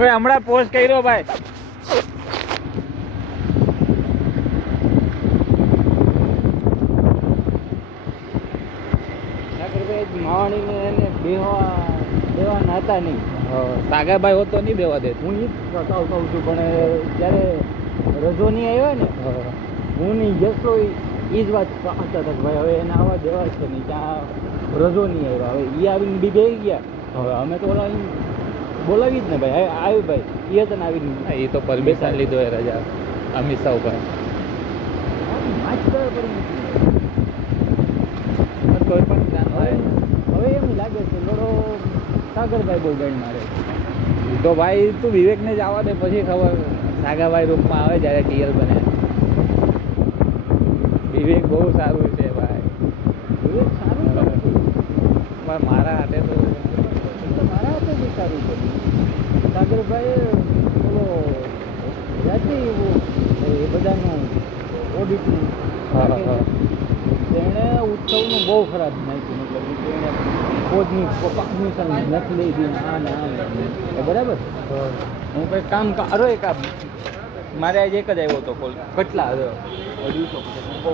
ઓય હમણાં પોસ્ટ કર્યો ભાઈ. માવાણીને એને દેવાના હતા નહીં. સાગાભાઈ હોત તો નહીં બેવા દે. હું એ જ કહું છું, પણ જ્યારે રજો નહીં આવ્યો ને, હું નહીં જશો એ જ વાત કહતા હતા કે ભાઈ હવે એને આવા દેવા છે નહીં, ત્યાં રજો નહીં આવ્યા. હવે એ આવીને બી બે ગયા. હવે અમે તો ઓલા બોલાવી જ ને ભાઈ, હવે આવ્યું ભાઈ એ તને આવીને. એ તો પરમિશન લીધો એ રજા અમિત શાહ ઉપર. કોઈ પણ ધ્યાન હોય. હવે એમ લાગે છે બરો સાગરભાઈ બહુ ગાડી મારે. તો ભાઈ તું વિવેકને જ આવવા દે, પછી ખબર. સાગાભાઈ રૂમમાં આવે જ્યારે ટીએલ બને. વિવેક બહુ સારું છે ભાઈ. વિવેક સારું છે. પણ મારા હાથે તો મારા હાથે બી સારું છે. સાગરભાઈ પેલો જાતે એવું એ બધાનું ઓડિટનું એણે ઉત્સવનું બહુ ખરાબ નાખ્યું. મતલબ કે એણે કોડની પરમિશન નથી લઈ દીધી. આ ને આ બરાબર. હું કંઈક કામ અરે એક મારે આજે એક જ આવ્યો હતો કોલ. કેટલા 250 બહુ